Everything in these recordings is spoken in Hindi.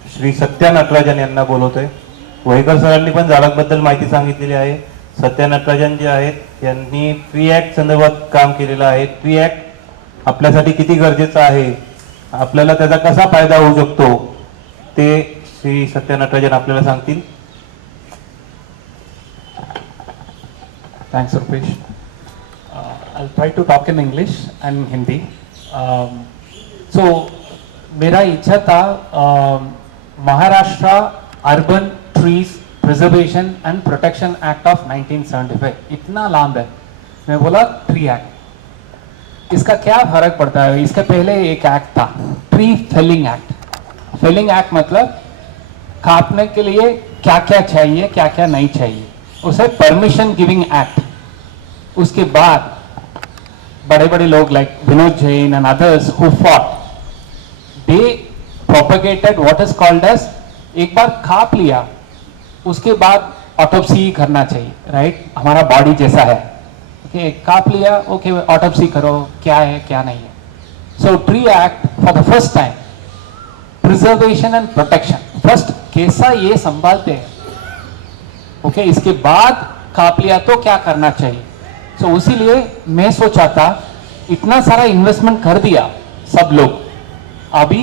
श्री सत्या नटराजन यांना बोलवतोय. वयकर सरांनी पण जालकबद्दल माहिती सांगितलेली आहे. सत्या नटराजन जे आहेत यांनी ट्री ॲक्ट संदर्भात काम केलेलं आहे. ट्री ॲक्ट आपल्यासाठी किती गरजेचं आहे, आपल्याला त्याचा कसा फायदा होऊ शकतो ते श्री सत्या नटराजन आपल्याला सांगतील. Thanks, Rupesh. I'll try to talk in English and Hindi. So, मेरा इच्छा था Maharashtra urban trees preservation and protection act of 1975 इतना लांब है. मैं बोला ट्री एक्ट, इसका क्या फर्क पड़ता है. इसके पहले एक एक्ट था tree felling act. Felling act मतलब काटने के लिए क्या क्या चाहिए क्या क्या नहीं चाहिए, उसे परमिशन गिविंग एक्ट. उसके बाद बड़े बड़े लोग like Vinod Jain and others who fought, they propagated what is called as, एक बार काट लिया उसके बाद ऑटोप्सी करना चाहिए, राइट. हमारा बॉडी जैसा है, ओके, काट लिया, ओके, ऑटोप्सी करो क्या है क्या नहीं है. सो tree act for the first time preservation and protection, first कैसा ये संभालते हैं, ओके, इसके बाद काट लिया तो क्या करना चाहिए. सो उसीलिए मैं सोचा था इतना सारा इन्वेस्टमेंट कर दिया सब लोग, अभी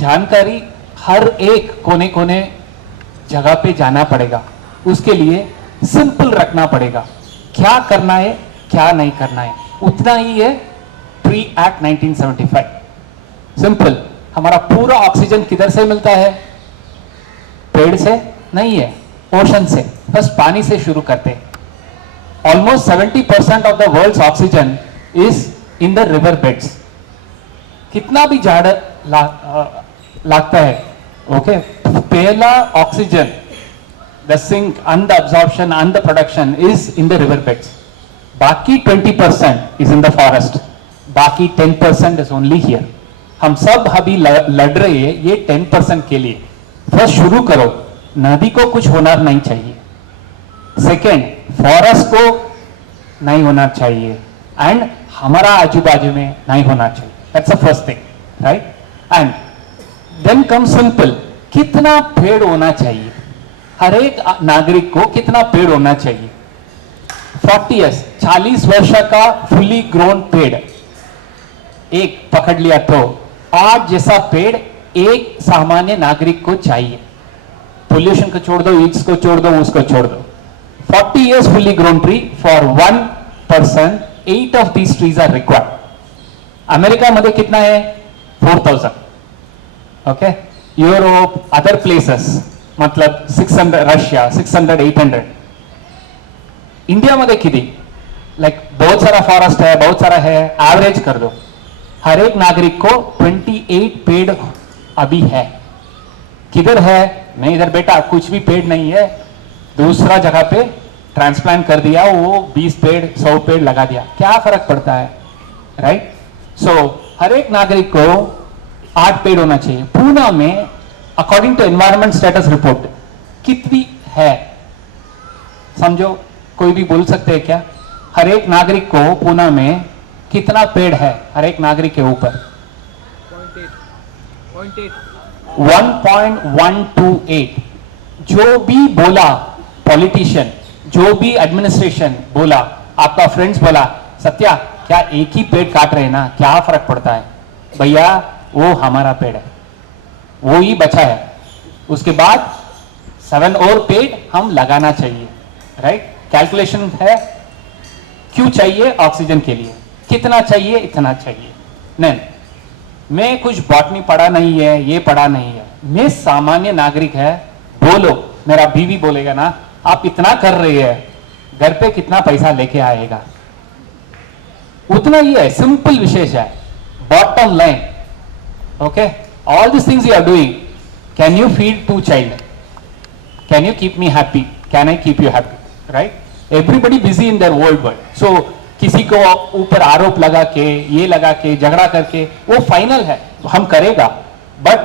जानकारी हर एक कोने कोने जगह पे जाना पड़ेगा. उसके लिए सिंपल रखना पड़ेगा, क्या करना है क्या नहीं करना है, उतना ही है ट्री एक्ट 1975. सिंपल. हमारा पूरा ऑक्सीजन किधर से मिलता है, पेड़ से नहीं है, ओशन से. बस पानी से शुरू करते हैं. Almost 70% of the world's oxygen is in the river beds. कितना भी झाड़ लगता है, ओके, पहला oxygen, the sink and the absorption and the production is in the river beds. बाकी 20% इज इन द फॉरेस्ट, बाकी 10% इज ओनली हियर. हम सब अभी लड़ रहे हैं ये 10% के लिए. फर्स्ट शुरू करो, नदी को कुछ होना नहीं चाहिए. सेकेंड, फॉरेस्ट को नहीं होना चाहिए, एंड हमारा आजू बाजू में नहीं होना चाहिए. That's the first thing, right. And then come simple, कितना पेड़ होना चाहिए, हर एक नागरिक को कितना पेड़ होना चाहिए. 40 इयर्स, 40 वर्ष का फुली ग्रोन पेड़ एक पकड़ लिया तो 8 जैसा पेड़ एक सामान्य नागरिक को चाहिए. पोल्यूशन को छोड़ दो, इसको छोड़ दो, उसको छोड़ दो. 40 years fully grown tree for 1 person, 8 of these trees are required. America मध्ये कितना है, 4000. ओके, यूरोप, अदर प्लेसेस मतलब 600, रशिया 600, 800. इंडिया मध्ये किती, लाइक बहुत सारा फॉरेस्ट है, बहुत सारा है, एवरेज कर दो, हर एक नागरिक को 28 पेड़ अभी है. किधर है, नहीं इधर बेटा कुछ भी पेड़ नहीं है, दूसरा जगह पे ट्रांसप्लांट कर दिया, वो 20 पेड़ 100 पेड़ लगा दिया, क्या फर्क पड़ता है, राइट. सो हर एक नागरिक को 8 पेड़ होना चाहिए. पूना में according to environment status report कितनी है समझो, कोई भी बोल सकते हैं क्या, हर एक नागरिक को पूना में कितना पेड़ है हर एक नागरिक के ऊपर, 1.128. जो भी बोला पॉलिटिशियन, जो भी एडमिनिस्ट्रेशन बोला, आपका फ्रेंड्स बोला, सत्या क्या एक ही पेड़ काट रहे हैं ना, क्या फर्क पड़ता है भैया, वो हमारा पेड़ है, वो ही बचा है. उसके बाद 7 और पेड़ हम लगाना चाहिए, राइट. कैलकुलेशन है, क्यों चाहिए, ऑक्सीजन के लिए. कितना चाहिए, इतना चाहिए. नहीं, मैं कुछ बॉटनी पढ़ा नहीं है, ये पढ़ा नहीं है, मैं सामान्य नागरिक है. बोलो, मेरा बीवी बोलेगा ना, आप इतना कर रहे हैं, घर पे कितना पैसा लेके आएगा, उतना ही है. सिंपल विशेष है, bottom line. Okay, all this things you are doing. Can you feed 2 child, can you keep me happy, can I keep you happy, right. Everybody busy in their world. So किसी को ऊपर आरोप लगा के, ये लगा के, झगड़ा करके, वो फाइनल है, हम करेगा. बट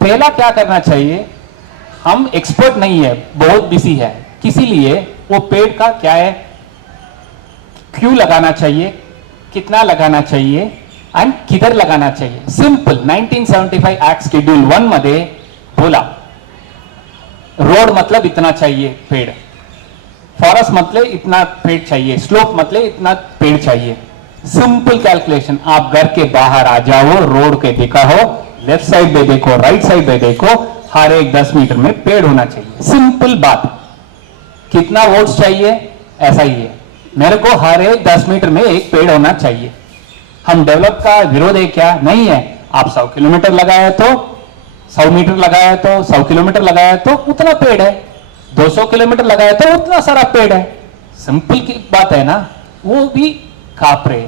पहला क्या करना चाहिए, हम एक्सपर्ट नहीं है, बहुत बिजी है, किसी लिए वो पेड़ का क्या है, क्यों लगाना चाहिए, कितना लगाना चाहिए, एंड किधर लगाना चाहिए. सिंपल 1975 एक्ट शेड्यूल 1 मध्ये बोला रोड मतलब इतना चाहिए पेड़, फॉरेस्ट मतलब इतना पेड़ चाहिए, स्लोप मतलब इतना पेड़ चाहिए। सिंपल कैलकुलेशन, आप घर के बाहर आ जाओ, रोड के देखा हो, लेफ्ट साइड में देखो, राइट साइड में देखो, हर एक 10 मीटर में पेड़ होना चाहिए। सिंपल बात। कितना वोट्स चाहिए? ऐसा ही है, मेरे को हर एक 10 मीटर में एक पेड़ होना चाहिए। हम डेवलप का विरोध है क्या? नहीं है। आप 100 किलोमीटर लगाया तो 100 मीटर लगाया तो 100 किलोमीटर लगाया तो उतना पेड़ है, 200 किलोमीटर लगाया तो उतना सारा पेड़ है। सिंपल की बात है ना, वो भी काप रहे।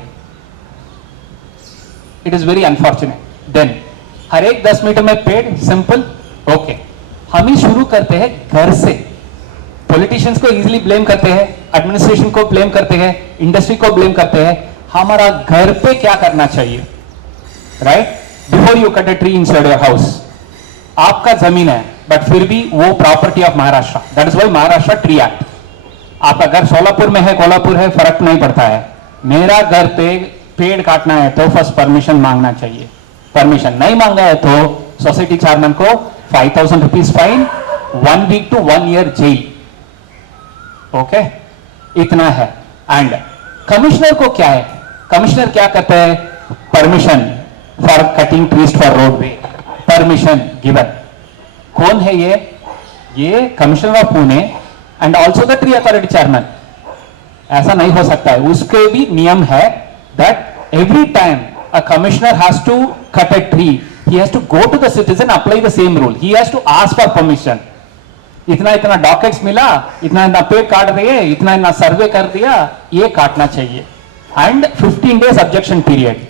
It is very unfortunate. Then हर एक 10 मीटर में पेड़, सिंपल, ओके। हम ही शुरू करते हैं घर से। पॉलिटिशियंस को इजीली ब्लेम करते हैं, एडमिनिस्ट्रेशन को ब्लेम करते हैं, इंडस्ट्री को ब्लेम करते हैं। हमारा घर पे क्या करना चाहिए? Right, before you cut a tree inside your house, आपका जमीन है बट फिर भी वो property of Maharashtra, that is why Maharashtra tree act. आपका घर सोलापुर में है, कोल्हापुर है, फर्क नहीं पड़ता है। मेरा घर पे पेड़ काटना है तो फर्स्ट परमिशन मांगना चाहिए। परमिशन नहीं मांगा है तो सोसाइटी चेयरमैन को 5,000 rupees fine, 1 week to 1 year jail. Okay, इतना है। एंड कमिश्नर को क्या है? कमिश्नर क्या करते हैं? Permission for cutting trees for roadway, permission given. कौन है ये commissioner of Pune and also the tree authority chairman. ऐसा नहीं हो सकता है। उसके भी नियम है that every time a commissioner has to cut a tree, he has to go to the citizen, apply the same rule, he has to ask for permission। इतना डॉकेट्स मिला, इतना पेड़ काट रहे हैं, इतना सर्वे कर दिया, ये काटना चाहिए। And 15 days objection period.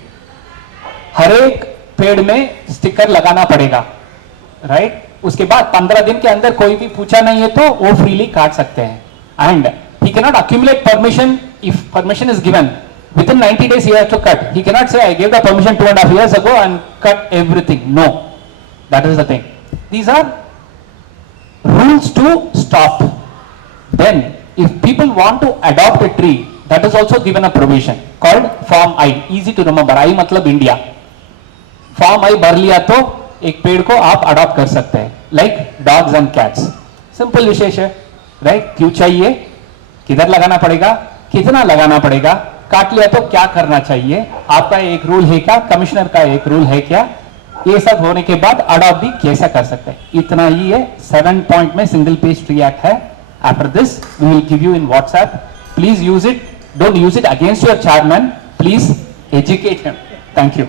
हर एक पेड़ में स्टिकर लगाना पड़ेगा, राइट। उसके बाद 15 दिन के अंदर कोई भी पूछा नहीं है तो वो फ्रीली काट सकते हैं। And he cannot accumulate permission if permission is given within 90 days he has to cut। he cannot say I gave the permission 2.5 years ago and cut everything। no, that is the thing। these are rules to stop। then if people want to adopt a tree, that is also given a provision called Form I, easy to remember। I मतलब इंडिया। Form I भर लिया तो एक पेड़ को आप अडॉप्ट कर सकते हैं, like dogs and cats. Simple विशेष है, राइट। क्यों चाहिए, किधर लगाना पड़ेगा, कितना लगाना पड़ेगा, काट लिया तो क्या करना चाहिए, आपका एक रूल है क्या, कमिश्नर का एक रूल है क्या, ये सब होने के बाद अडॉप्ट भी कैसा कर सकते हैं। इतना ही है। 7 पॉइंट में सिंगल पेज ट्री एक्ट है। After this we will give you in WhatsApp, please use it, don't use it against your chairman, please educate him. Thank you.